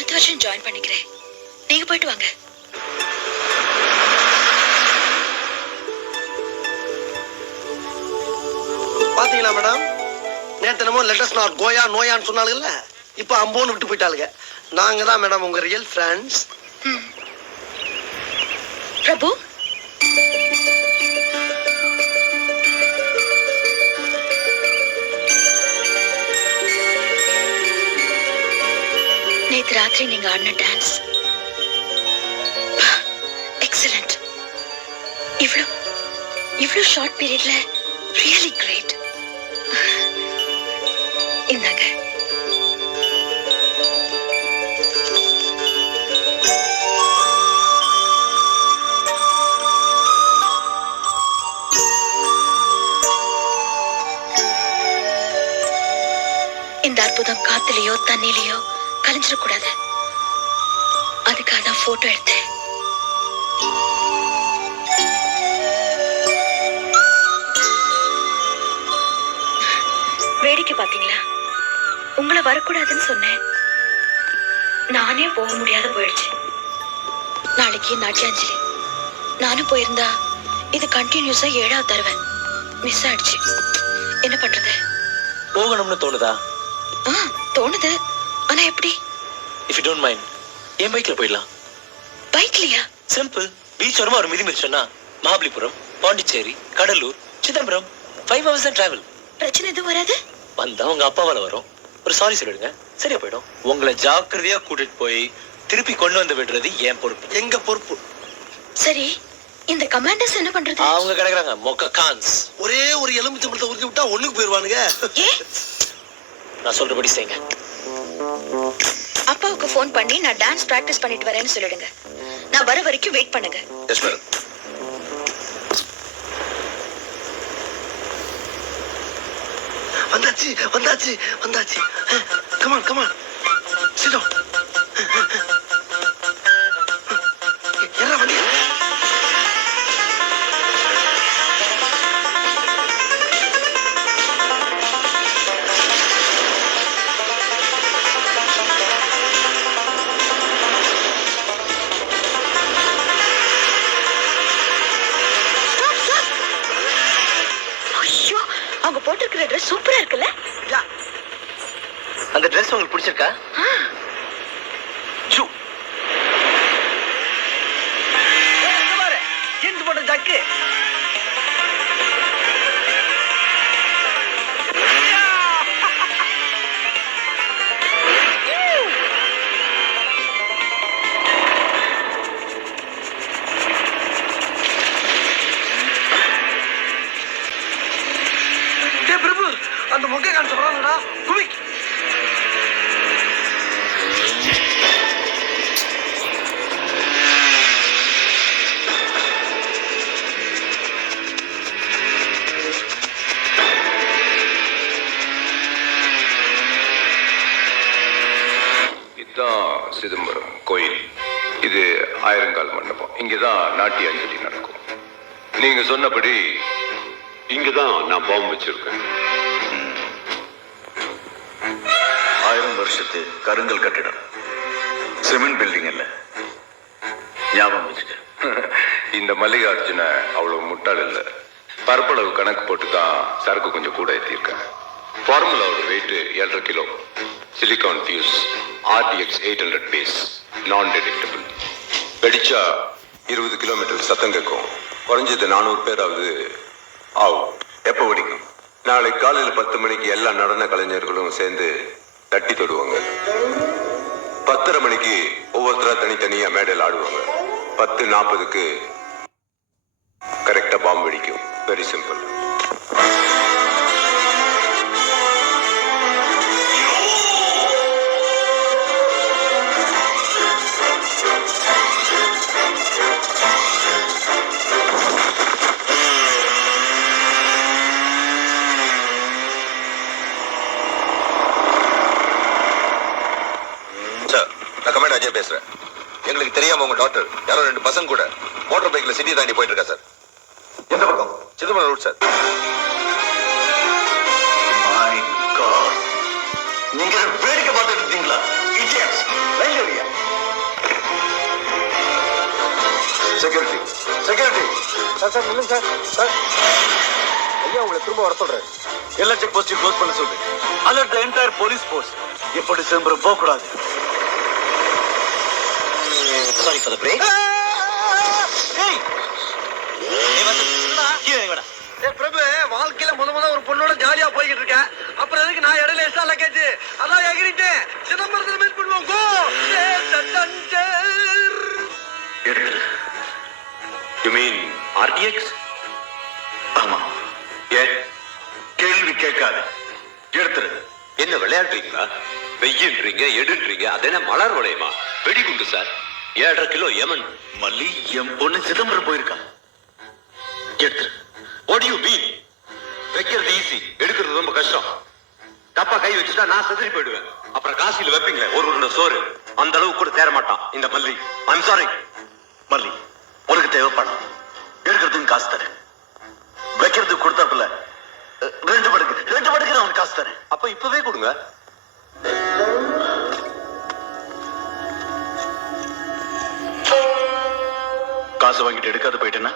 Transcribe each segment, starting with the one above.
அடுத்த வருஷம் ஜாயின் பண்ணிக்கிறேன். நீங்க போயிட்டு வாங்க. பாத்தீங்களா மேடம், நேத்து என்னமோ லெட்டஸ் நாட் கோயா நோயான்னு சொன்னாலுங்கல்ல, இப்ப அம்போன்னு விட்டு போயிட்டாளுங்க. நாங்க தான் மேடம் உங்க ரியல் ஃப்ரெண்ட்ஸ். பிரபு, நேத்து ராத்திரி நீங்க ஆடின டான்ஸ் எக்ஸலண்ட். இவ்ளோ ஷார்ட் பீரியட்ல ரியலி கிரேட். இந்தாங்க. இந்த அற்புதம் காத்துலயோ தண்ணிலையோ கலைஞ்சிடக்கூடாது. அதுக்காக தான் போட்டோ எடுத்தேன். வேடிக்கை பாத்தீங்களா? உங்களை வரக்கூடாதுன்னு சொன்னேன். நானே போக முடியாத போயிடுச்சு. நாளைக்கு நாட்டியாஞ்சலி. நானும் போயிருந்தா இது கண்டினியூஸா 7வது தடவை மிஸ் ஆயிடுச்சு. என்ன பண்றது? போகணும்னு தோணுதா? தோணுது. ஆனா எப்படி? If you don't mind, என் பைக்ல போயிடலாம். பைக்லயா? சிம்பிள். பீச் வரமா ஒரு மிதி மிதிச்சோன்னா மகாபலிபுரம், பாண்டிச்சேரி, கடலூர், சிதம்பரம் 5 hours தான் டிராவல். பிரச்சனை எதுவும் வராது? வந்தா உங்க அப்பாவால வரும். ஒரு சாரி சொல்லிடுங்க, சரியா போயிடும். உங்களை ஜாக்கிரதையா கூட்டிட்டு போய் திருப்பி கொண்டு வந்து விடுறது என் பொறுப்பு. எங்க பொறுப்பு. சரி, இந்த கமாண்டர்ஸ் என்ன பண்றது? அவங்க கிடக்குறாங்க மொக்க கான்ஸ். ஒரே ஒரு எலுமிச்சம்பழத்தை உருட்டி விட்டா ஒண்ணுக்கு போயிருவானுங்க. நான் சொல்றபடி செய்யுங்க. அப்பாவுக்கு ஃபோன் பண்ணி நான் டான்ஸ் பிராக்டிஸ் பண்ணிட்டு வரேன்னு சொல்லிடுங்க. நான் வர வரைக்கும் வெயிட் பண்ணுங்க. Yes madam. வந்தாச்சு வந்தாச்சு வந்தாச்சு. Come on come on sit down. ஏறா வண்டி. அவங்க போட்டிருக்கிற ட்ரெஸ் சூப்பரா இருக்குல்ல? அந்த ட்ரெஸ் உங்களுக்கு பிடிச்சிருக்கா? ஜீன்ஸ் போட்ட ஜக்கு. பிரபு, அந்த மொக்கை காமிச்ச பரவாயில்லடா. குமிக். இதுதான் சிதம்பரம் கோயில். இது ஆயிரங்கால் மண்டபம். இங்கதான் நாட்டியாஞ்சலி நடக்கும். நீங்க சொன்னபடி இங்கதான் நான் பாம்பு வச்சிருக்கேன். 1000 வருஷத்து கருங்கல் கட்டிடம், சிமெண்ட் பில்டிங் இல்ல, ஞாபகம் வச்சுக்க. இந்த மல்லிகார்ஜுன அவ்வளவு முட்டாள் இல்ல. பரப்பளவு கணக்கு போட்டு தான் சரக்கு கொஞ்சம் கூட ஏற்றிருக்கேன். ஃபார்முலாவோட weight 7.5 kilo. Silicon fuse RDX 800 base, non detectable. வெடிச்சா 20 கிலோமீட்டர் சத்தம் கேட்கும். குறைஞ்சது 400 பேராவது ஆகும். எப்போ வெடிக்கும்? நாளை காலையில் 10 மணிக்கு எல்லா நடன கலைஞர்களும் சேர்ந்து தட்டி தொடுவாங்க. 10:30 மணிக்கு ஒவ்வொருத்தரா தனித்தனியா மேடையில் ஆடுவாங்க. 10:40க்கு கரெக்டா பாம்பு வெடிக்கும். Very simple. அஜய் பேசுறேன். எங்களுக்கு தெரியாம உங்க டாக்டர் யாரோ 2 பசங்க கூட மோட்டார் பைக்ல சிட்டி தாண்டி போயிட்டு இருக்கா சார். எந்த பக்கம்? Chidambaram road sir. My God. நீங்க வேடிக்கை பார்த்துட்டு இருக்கீங்களா? Idiots. Line area. Security security. Sir இல்லைங்க சார். ஐயா உங்களை திரும்ப வர சொல்றேன். எல்லா செக் போஸ்டையும் க்ளோஸ் பண்ண சொல்லு. Alert the entire police force. எப்படி சிதம்பரம் போக கூடாது. Sorry for the break. Prabhu, வாழ்க்கையில முத ஒரு பொண்ணோட ஜாலியா போய்கிட்டு இருக்கேன். அப்புறம் எதுக்கு நான் இடையில எக்ஸ்ட்ரா லக்கேஜ்? அதான் எகிரிட்டேன். சிதம்பரத்துல மீட் பண்ணுவோம். கோ. You mean RTX? ஆமா. ஏன் கேள்வி கேட்காது. எடுத்துரு. என்ன விளையாடுறீங்களா? வெய்யின்றீங்க, எடுன்றீங்க, அதென்ன மலர் வளையமா? வெடிகுண்டு சார். 7.5 கிலோ யமன். மல்லி என் பொண்ணு சிதம்பரம் போயிருக்கா. எடுத்துரு. What do you mean? வைக்கிறது ஈஸி, எடுக்கிறது ரொம்ப கஷ்டம். தப்பா கை வச்சுட்டா நான் செதறி போயிடுவேன். அப்புறம் காசில வைப்பீங்களே ஒரு உருண்டை சோறு, அந்த அளவுக்கு கூட தேர மாட்டான் இந்த மல்லி. I'm sorry. மல்லி உனக்கு தேவை பணம். எடுக்கிறதுக்கு காசு தரேன். வைக்கிறதுக்கு கொடுத்தாப்புல 2 மடங்கு நான் உனக்கு காசு தரேன். அப்ப இப்பவே கொடுங்க. காசு வாங்கிட்டு எடுக்காத போயிட்டேன்னா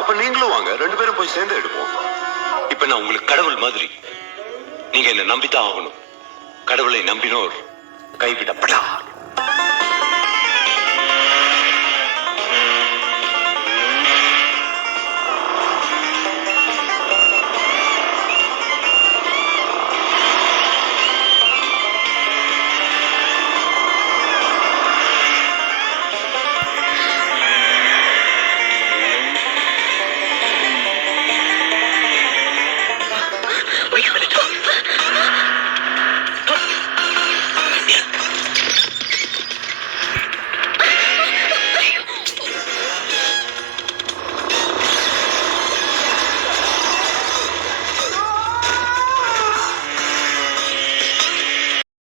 அப்ப நீங்களும் வாங்க, 2 பேரும் போய் சேர்ந்து எடுப்போம். இப்ப நான் உங்களுக்கு கடவுள் மாதிரி. நீங்க என்ன நம்பித்தான் ஆகணும். கடவுளை நம்பினோர் கைவிடப்படார்.